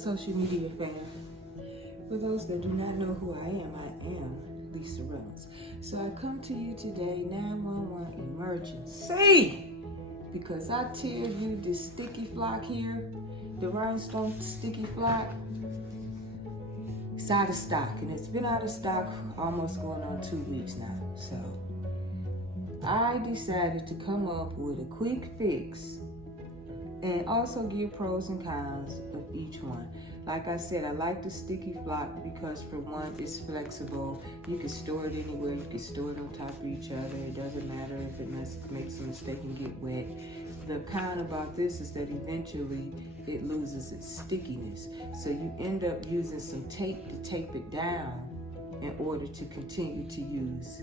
social media fam. For those that do not know who I am Lisa Reynolds. So I come to you today, 911 emergency, because I tell you this sticky flock here, the Rhinestone sticky flock, it's out of stock, and it's been out of stock almost going on 2 weeks now. So I decided to come up with a quick fix and also give pros and cons of each one. Like I said, I like the sticky flock because for one, it's flexible. You can store it anywhere. You can store it on top of each other. It doesn't matter if it makes a mistake and get wet. The con about this is that eventually it loses its stickiness. So you end up using some tape to tape it down in order to continue to use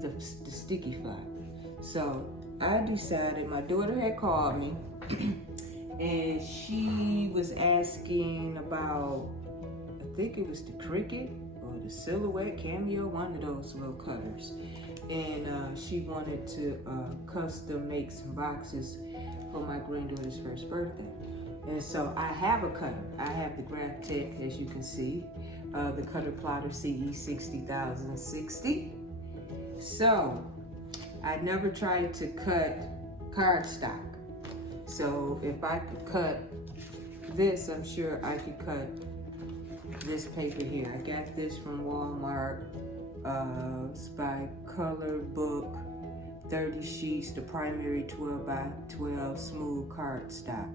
the sticky flock. So I decided, my daughter had called me and she was asking about, I think it was the Cricut or the Silhouette Cameo, one of those little cutters. And she wanted to custom make some boxes for my granddaughter's first birthday. And so I have a cutter. I have the Graphtec, as you can see, the cutter plotter CE-6000-60. So I never tried to cut cardstock. So if I could cut this, I'm sure I could cut this paper here. I got this from Walmart. It's by Color Book, 30 sheets, the primary 12 by 12 smooth cardstock.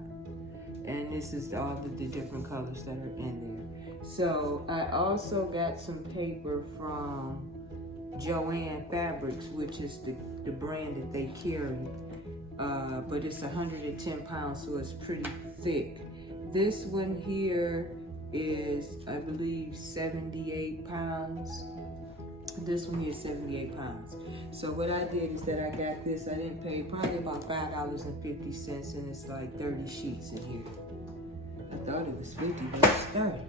And this is all of the different colors that are in there. So I also got some paper from Joann Fabrics, which is the brand that they carry, but it's 110 pounds, so it's pretty thick. This one here is, I believe, 78 pounds. This one here is 78 pounds. So what I did is that I got this, I didn't pay, probably about $5.50, and it's like 30 sheets in here. I thought it was 50, but it's 30.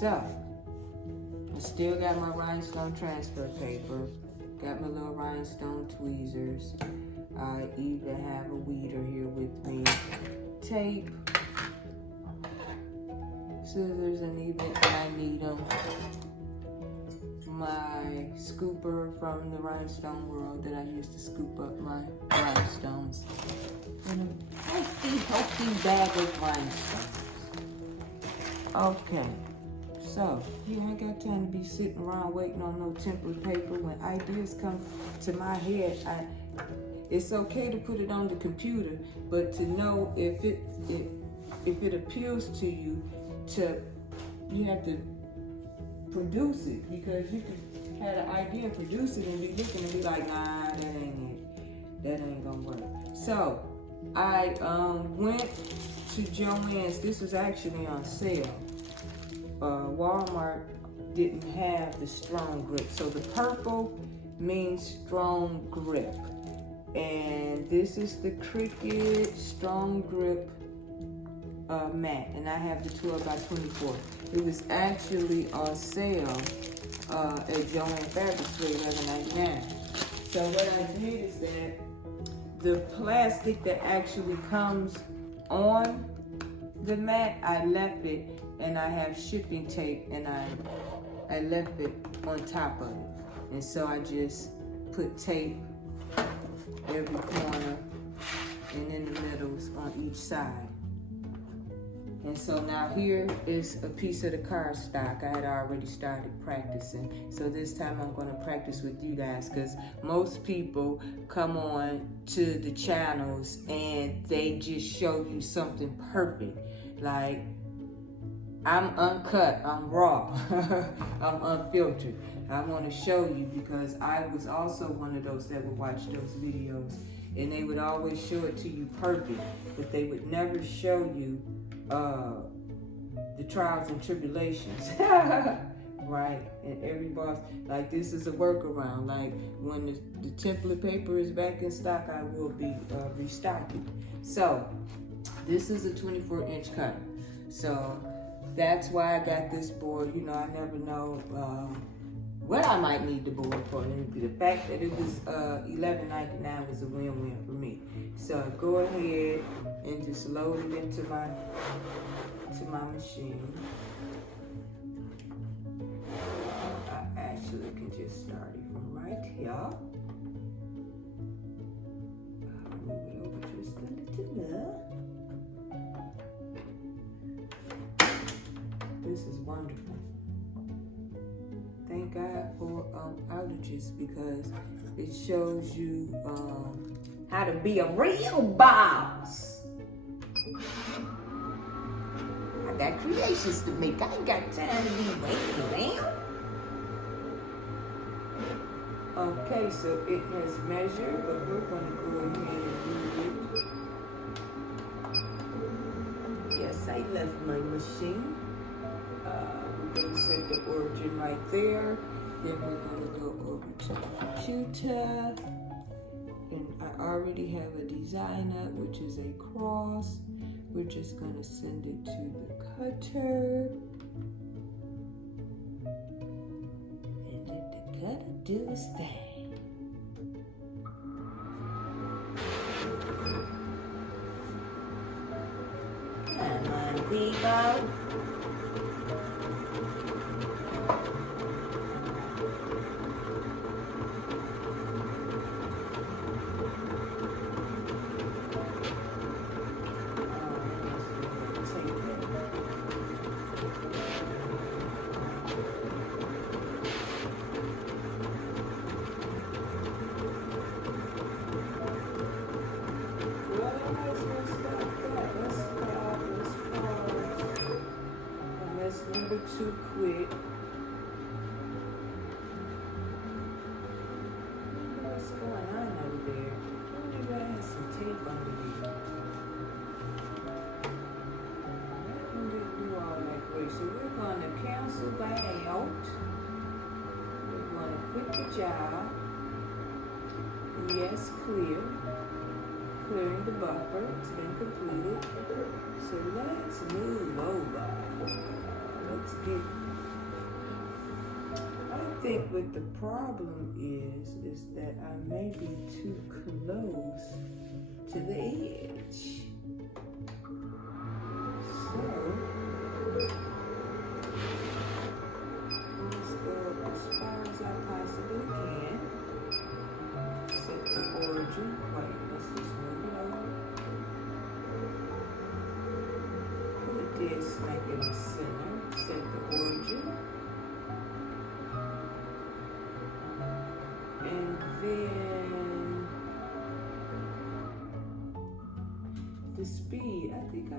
So I still got my rhinestone transfer paper, got my little rhinestone tweezers. I even have a weeder here with me, tape, scissors, and even when I need them, my scooper from the Rhinestone world that I use to scoop up my rhinestones, and a healthy bag of rhinestones. Okay. So, yeah, I ain't got time to be sitting around waiting on no template paper. When ideas come to my head, it's okay to put it on the computer, but to know if it appeals to you, you have to produce it, because you can have an idea and produce it and be looking and be like, nah, that ain't it. That ain't gonna work. So I went to Joann's. This was actually on sale. Walmart didn't have the strong grip. So the purple means strong grip. And this is the Cricut strong grip mat. And I have the 12 by 24. It was actually on sale at Joann Fabrics for $11.99. So what I did is that the plastic that actually comes on the mat, I left it, and I have shipping tape, and I left it on top of it. And so I just put tape every corner and in the middles on each side. And so now here is a piece of the cardstock. I had already started practicing. So this time I'm going to practice with you guys, because most people come on to the channels and they just show you something perfect. Like, I'm uncut, I'm raw, I'm unfiltered. I want to show you, because I was also one of those that would watch those videos and they would always show it to you perfect, but they would never show you the trials and tribulations. Right? And every boss, like, this is a workaround. Like, when the template paper is back in stock, I will be restocking. So this is a 24-inch cutter. So that's why I got this board. You know, I never know what I might need the board for. And the fact that it was $11.99 was a win-win for me. So go ahead and just load it into my machine. I actually can just start it from right here. Move it over just a little more. This is wonderful. Thank God for outages, because it shows you how to be a real boss. I got creations to make. I ain't got time to be waiting around. Okay, so it has measured, but we're going to go ahead and read it. Yes, I left my machine. We're going to set the origin right there. Then we're going to go over to the computer. And I already have a designer, which is a cross. We're just going to send it to the cutter. And let the cutter do its thing. Come on, people. Number 2 quit. What's going on over there? I wonder if I have some tape under here. That one didn't do all that great. So we're going to cancel that out. We're going to quit the job. Yes, clear. Clearing the buffer. It's been completed. So let's move over. Let's get. I think what the problem is that I may be too close to the edge. So let's go as far as I possibly can. Set the origin. Wait, let's just move it over. Put it dead smack in the center. Set the origin. And then the speed. I think I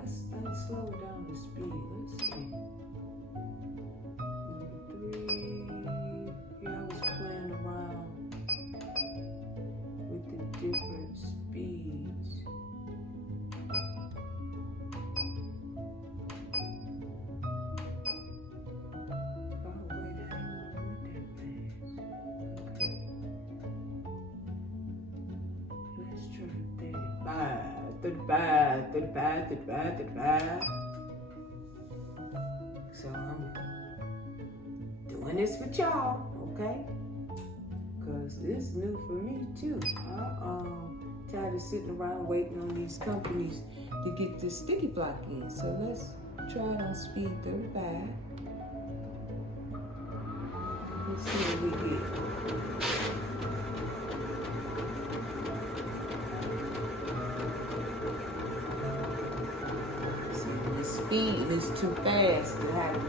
slowed down the speed. Let's see. Number 3. Yeah, I was playing around with the different speeds. Let's try 35. So I'm doing this with y'all, okay? Because this is new for me too. Tired of sitting around waiting on these companies to get this sticky block in. So let's try it on speed 35. Let's see what we get. The speed is too fast to happen.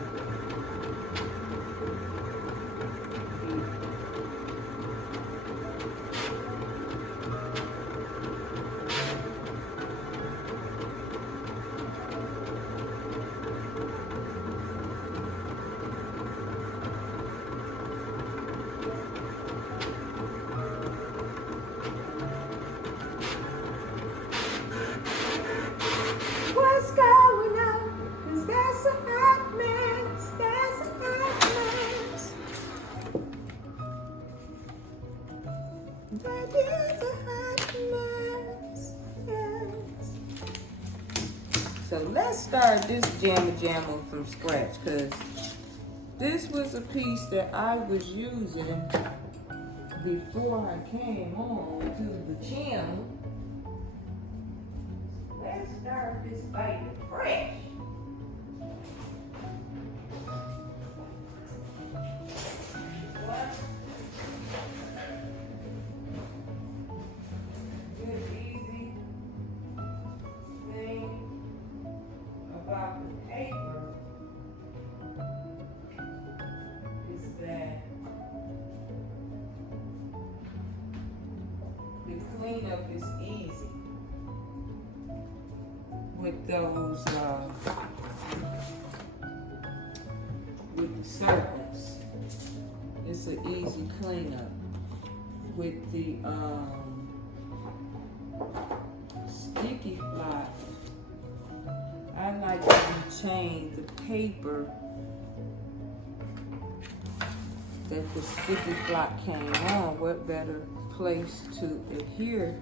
What's going on? 'Cause that's a hot mess. That's a hot mess. That is a hot mess. Yes. So let's start this jammer from scratch, 'cause this was a piece that I was using before I came on to the channel. Let's start this baby fresh. Good, easy thing about the paper is that the cleanup is easy with those with the circles. It's an easy cleanup. With the sticky fly, I like to chain the paper that the sticky fly came on. What better place to adhere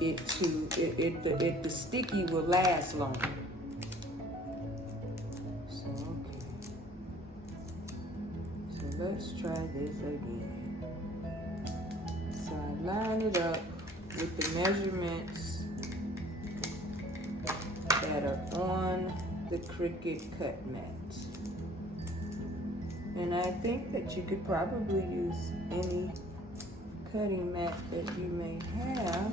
it to? The sticky will last longer. So okay. So let's try this again. So I line it up with the measurements that are on the Cricut cut mat. And I think that you could probably use any cutting mat that you may have.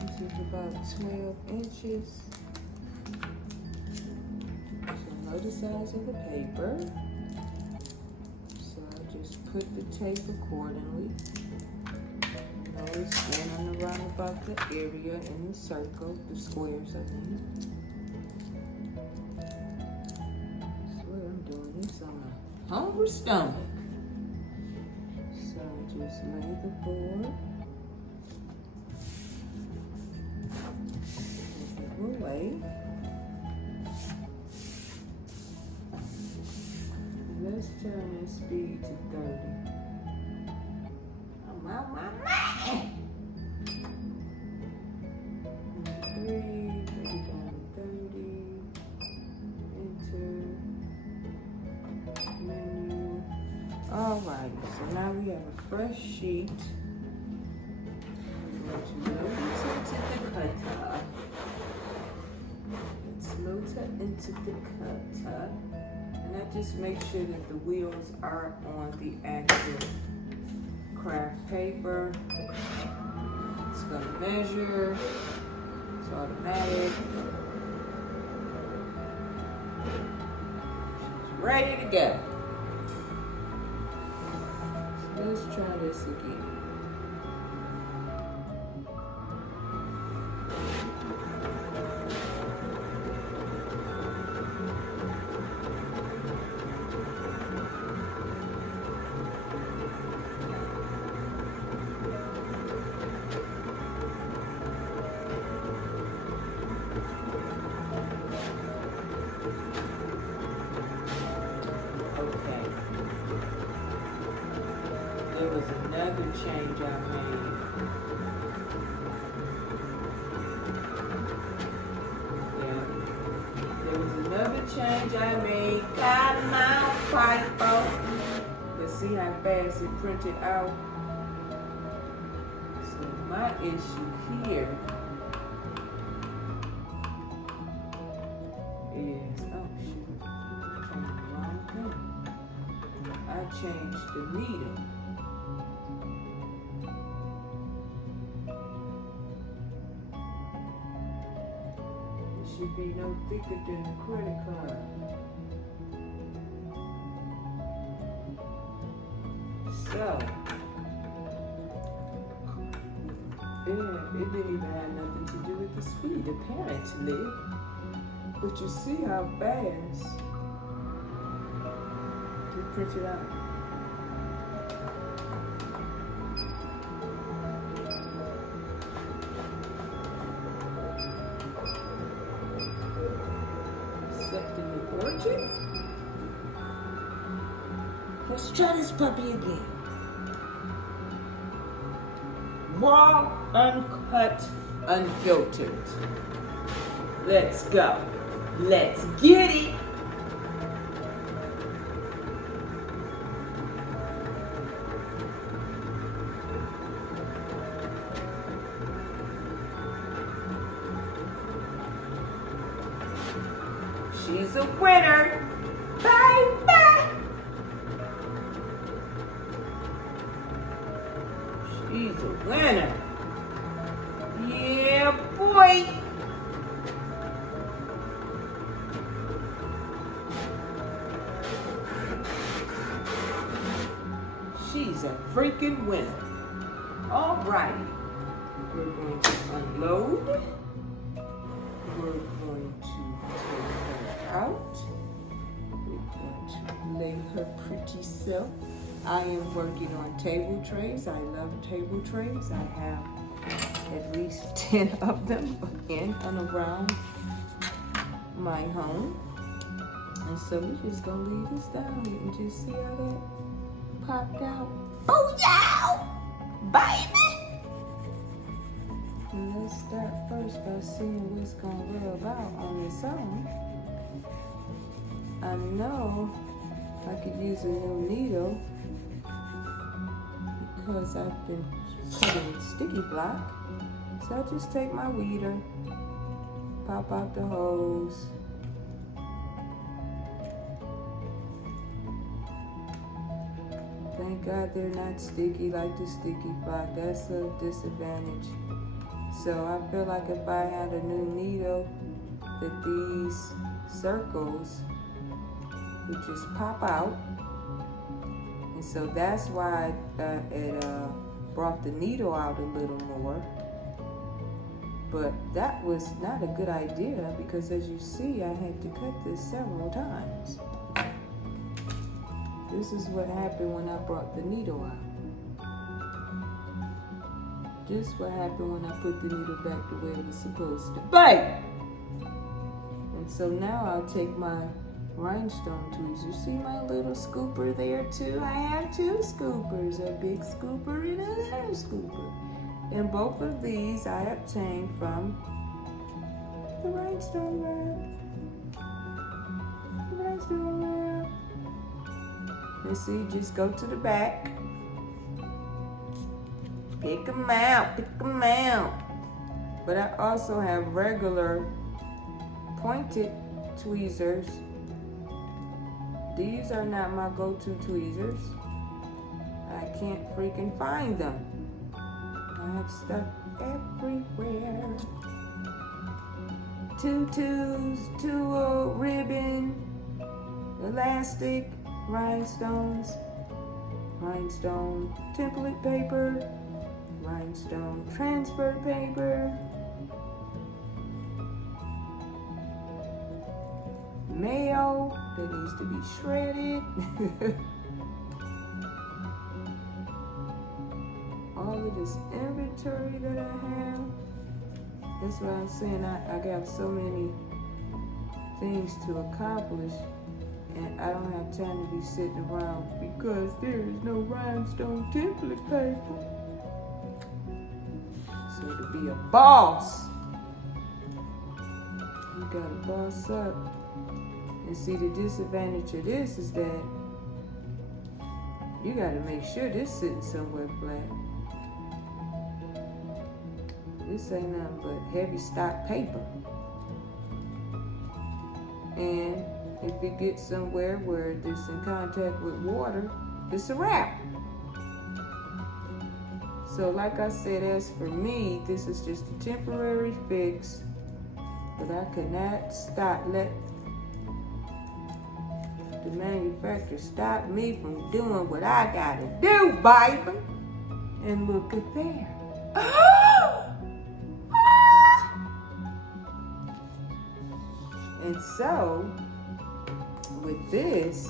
This is about 12 inches. So know the size of the paper. So I just put the tape accordingly. Always stand around about the area in the circle, the squares I mean. I swear I'm doing this on a hungry stomach. So just lay the board away. Let's turn this speed to 30. I'm out my mind. 3, maybe down to 30. Enter. Menu. Alright, so now we have a fresh sheet. We're going to load it into the cutter. Let's load it into the cutter. And I just make sure that the wheels are on the actual craft paper. It's gonna measure. It's automatic. She's ready to go. So let's try this again. There was another change I made. Yeah. There was another change I made. Got my pipe. Let's see how fast it printed out. So my issue here is, oh shoot, I'm trying the wrong thing. I changed the reader. Should be no thicker than a credit card. So, it didn't even have nothing to do with the speed, apparently. But you see how fast it printed out. Accepting the origin. Let's try this puppy again. Raw, uncut, unfiltered. Let's go. Let's get it. She's a winner. Bye-bye. She's a winner. Yeah, boy. She's a freaking winner. All righty. We're going to unload. We're going to take her out. We're going to lay her pretty self. I am working on table trays. I love table trays. I have at least 10 of them in and around my home. And so we're just gonna leave this down. You can just see how that popped out. Oh yeah! Baby! And let's start first by seeing what's gonna rub out on its own. I know I could use a new needle because I've been putting sticky block. So I just take my weeder, pop out the hose. Thank God they're not sticky like the sticky block. That's a disadvantage. So I feel like if I had a new needle, that these circles would just pop out. And so that's why it brought the needle out a little more. But that was not a good idea because as you see, I had to cut this several times. This is what happened when I brought the needle out. Just what happened when I put the needle back the way it was supposed to be. And so now I'll take my rhinestone tweezers. See my little scooper there too? I have 2 scoopers, a big scooper and a little scooper. And both of these I obtained from the rhinestone world. The rhinestone world. And see, just go to the back. Pick them out, pick them out. But I also have regular pointed tweezers. These are not my go-to tweezers. I can't freaking find them. I have stuff everywhere. Tutus, tulle, ribbon, elastic, rhinestones, rhinestone template paper, rhinestone transfer paper, mayo that needs to be shredded. All of this inventory that I have. That's what I'm saying. I got so many things to accomplish, and I don't have time to be sitting around because there is no rhinestone template paper. So to be a boss, you gotta boss up. And see, the disadvantage of this is that you gotta make sure this sitting somewhere flat. This ain't nothing but heavy stock paper. And if it gets somewhere where it's in contact with water, it's a wrap. So like I said, as for me, this is just a temporary fix, but I could not let the manufacturer stop me from doing what I gotta do, baby. And look at there. And so, with this,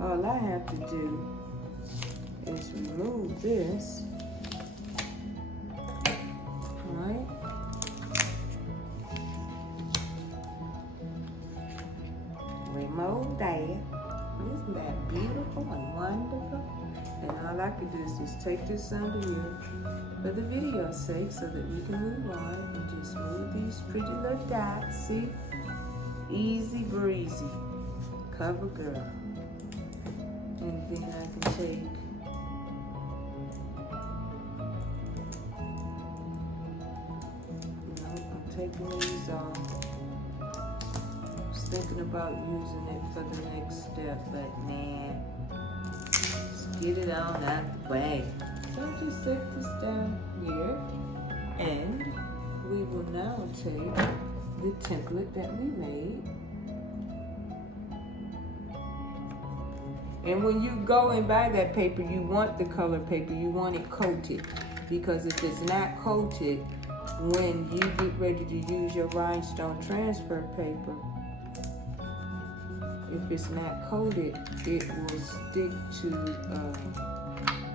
all I have to do is remove this, right? Remove that. Isn't that beautiful and wonderful? And all I can do is just take this under here for the video's sake so that we can move on and just move these pretty little dots. See? Easy breezy. Cover girl. And then I can take I'm taking these off. thinking about using it for the next step, but nah. Let's get it on that way. So I'll just set this down here, and we will now take the template that we made. And when you go and buy that paper, you want the color paper, you want it coated. Because if it's not coated, when you get ready to use your rhinestone transfer paper, if it's not coated, it will stick to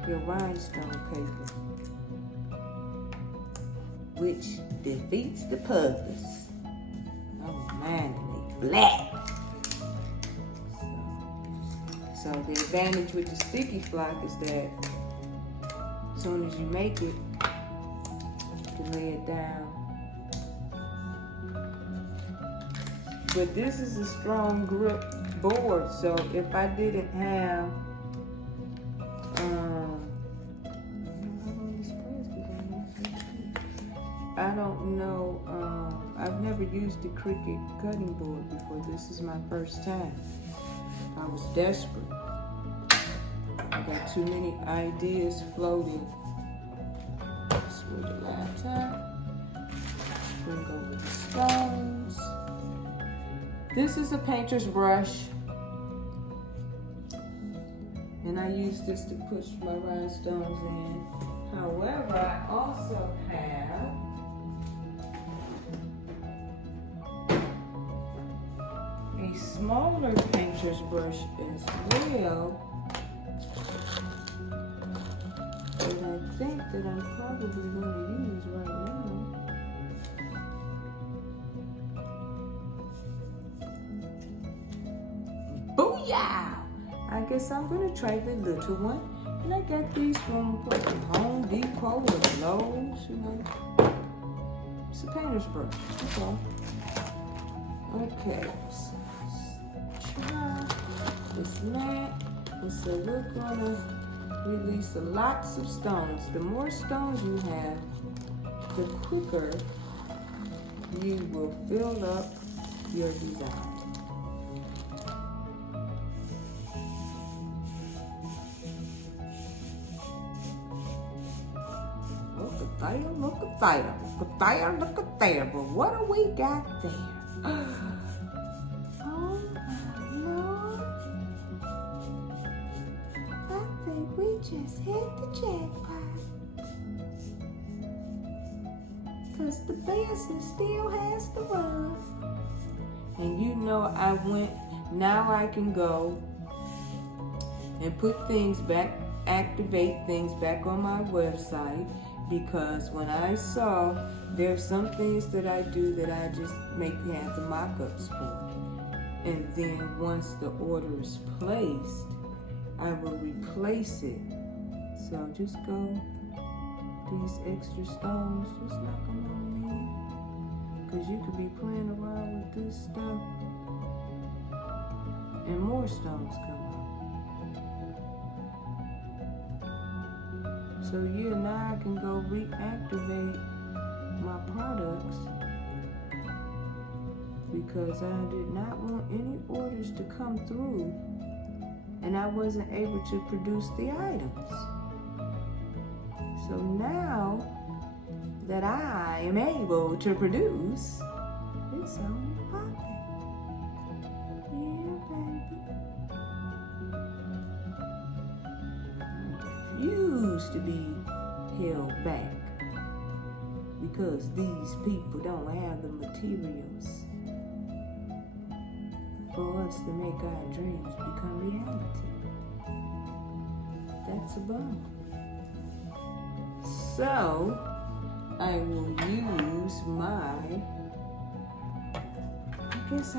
your rhinestone paper, which defeats the purpose. Oh man, they black. So the advantage with the sticky flock is that as soon as you make it, you can lay it down. But this is a strong grip board, so if I didn't have I don't know, I've never used the Cricut cutting board before. This is my first time. I was desperate. I got too many ideas floating. Switch the laptop. Bring over the stones. This is a painter's brush. And I use this to push my rhinestones in. However, I also have a smaller painter's brush as well, that I think that I'm probably going to use right now. Booyah! I guess I'm going to try the little one. And I got these from Home Depot or Lowe's, you know. It's a painter's brush, that's all. Okay, so let's try this mat. And so we're gonna release lots of stones. The more stones you have, the quicker you will fill up your design. Look at there, but what do we got there? Oh my Lord. I think we just hit the jackpot. Cause the business still has to run. And you know now I can go and put things back, activate things back on my website. Because when I saw there's some things that I do that I just have the mock-ups for. And then once the order is placed, I will replace it. So just go, these extra stones, just knock them on in. Because you could be playing around with this stuff and more stones come out. So yeah, now I can go reactivate my products because I did not want any orders to come through and I wasn't able to produce the items. So now that I am able to produce, it's on popping. Yeah, baby. Used to be held back because these people don't have the materials for us to make our dreams become reality. That's a bummer. So I will use I guess I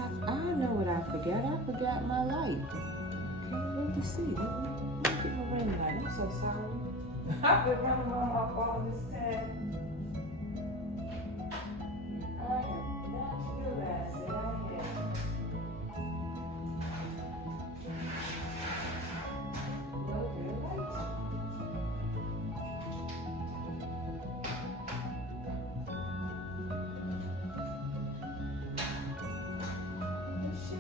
know what I forgot. I forgot my light. Okay, let me see. Let me get my ring light. I'm so sorry. I've been running off all this time. I have not realized that I have no real light. Let's see.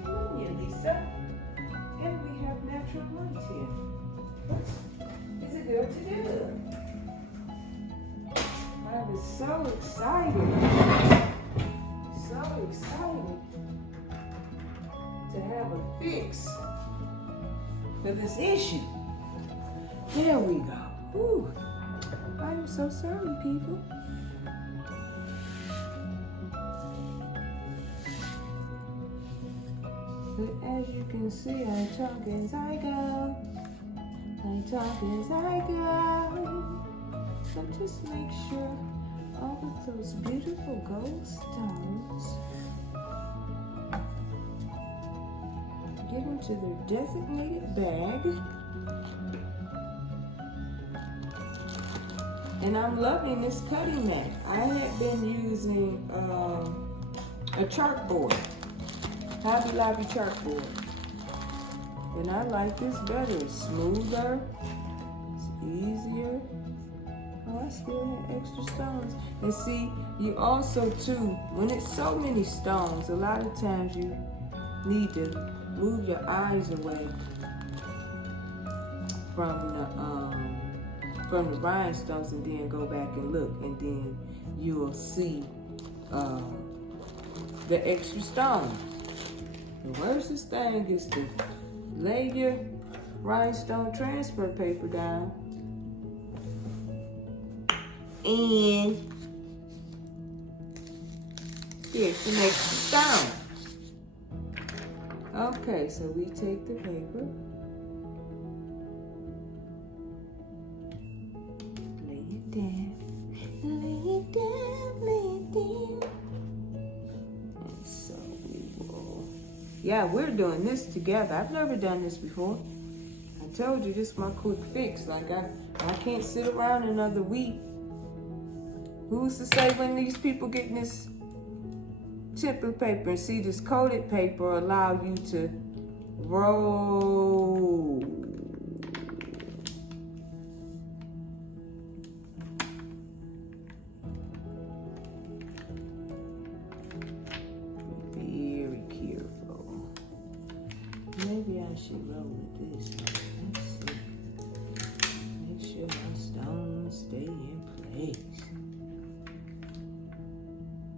is a girl to do. I was so excited to have a fix for this issue. There we go. Whew. I am so sorry, people. But as you can see, I talk as I go. I talk as I go. So just make sure all of those beautiful gold stones get into their designated bag. And I'm loving this cutting mat. I had been using a chalkboard, Hobby Lobby chalkboard. And I like this better. It's smoother, it's easier. Oh, I still have extra stones. And see, you also too, when it's so many stones, a lot of times you need to move your eyes away from the rhinestones and then go back and look, and then you will see the extra stones. The worstest thing is to lay your rhinestone transfer paper down and there's some extra stones. Okay, so we take the paper, lay it down, lay it down, lay it down. And so we will, yeah, we're doing this together. I've never done this before. I told you this is my quick fix. Like I can't sit around another week. Who's to say when these people getting this template paper and see this coated paper allow you to roll. Be very careful. Maybe I should roll it this way. Let's see. Make sure my stones stay in place.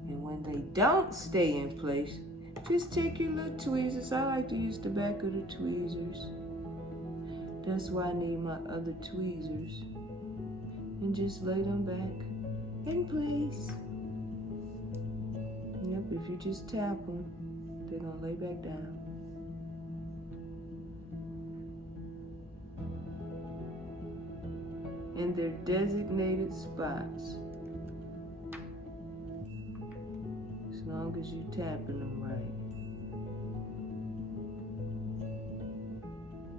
And when they don't stay in place, just take your little tweezers. I like to use the back of the tweezers. That's why I need my other tweezers. And just lay them back in place. Yep, if you just tap them, they're gonna lay back down. In their designated spots. As long as you tapping them right.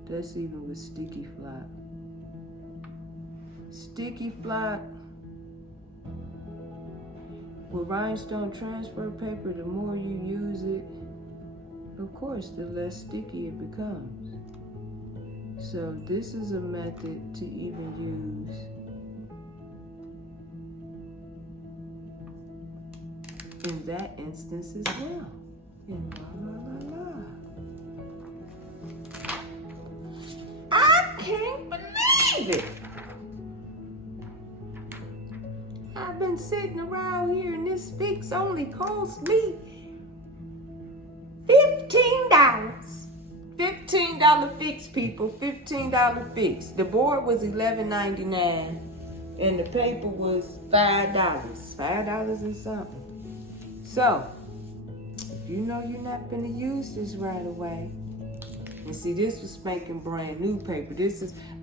That's even with sticky flock. Sticky flock with rhinestone transfer paper, the more you use it, of course, the less sticky it becomes. So this is a method to even use in that instance as well. And la la la la. I can't believe it. I've been sitting around here and this fix only cost me $15. $15 fix, people. $15 fix. The board was $11.99 and the paper was $5. $5 and something. So, if you know you're not going to use this right away, and see, this was spanking brand new paper.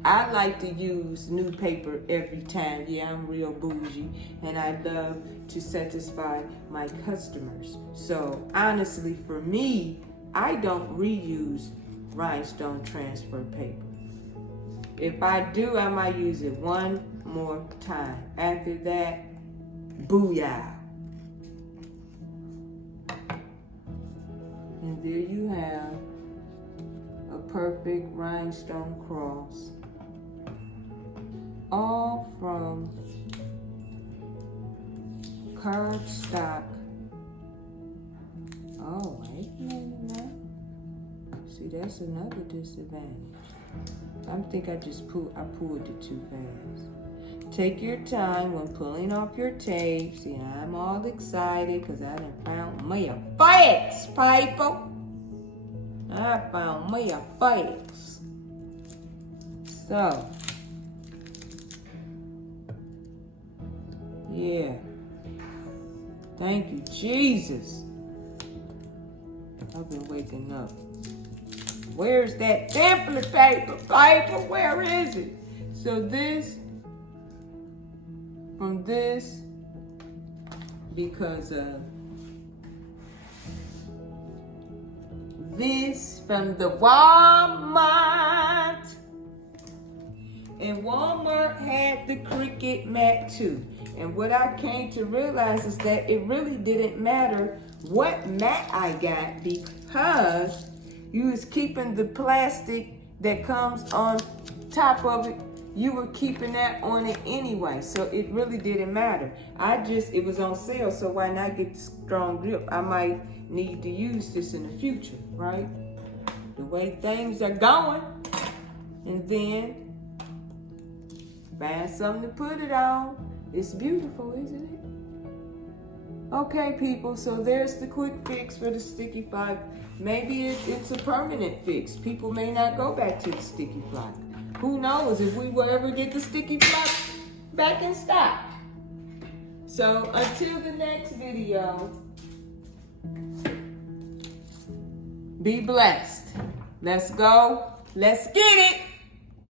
I like to use new paper every time. Yeah, I'm real bougie, and I love to satisfy my customers. So, honestly, for me, I don't reuse rhinestone transfer paper. If I do, I might use it one more time. After that, booyah. And there you have a perfect rhinestone cross. All from cardstock. Oh, wait a minute now. See, that's another disadvantage. I think I pulled it too fast. Take your time when pulling off your tape. See, I'm all excited because I done found me a fix, people. I found me a fix. So, yeah. Thank you, Jesus. I've been waking up. Where's that template paper? Where is it? So this, from this, because of this from the Walmart. And Walmart had the Cricut mat too. And what I came to realize is that it really didn't matter what mat I got, because you was keeping the plastic that comes on top of it, you were keeping that on it anyway. So it really didn't matter. It was on sale, so why not get the strong grip? I might need to use this in the future, right? The way things are going. And then find something to put it on. It's beautiful, isn't it? Okay, people, so there's the quick fix for the sticky block. Maybe it's a permanent fix. People may not go back to the sticky block. Who knows if we will ever get the sticky block back in stock. So until the next video, be blessed. Let's go. Let's get it.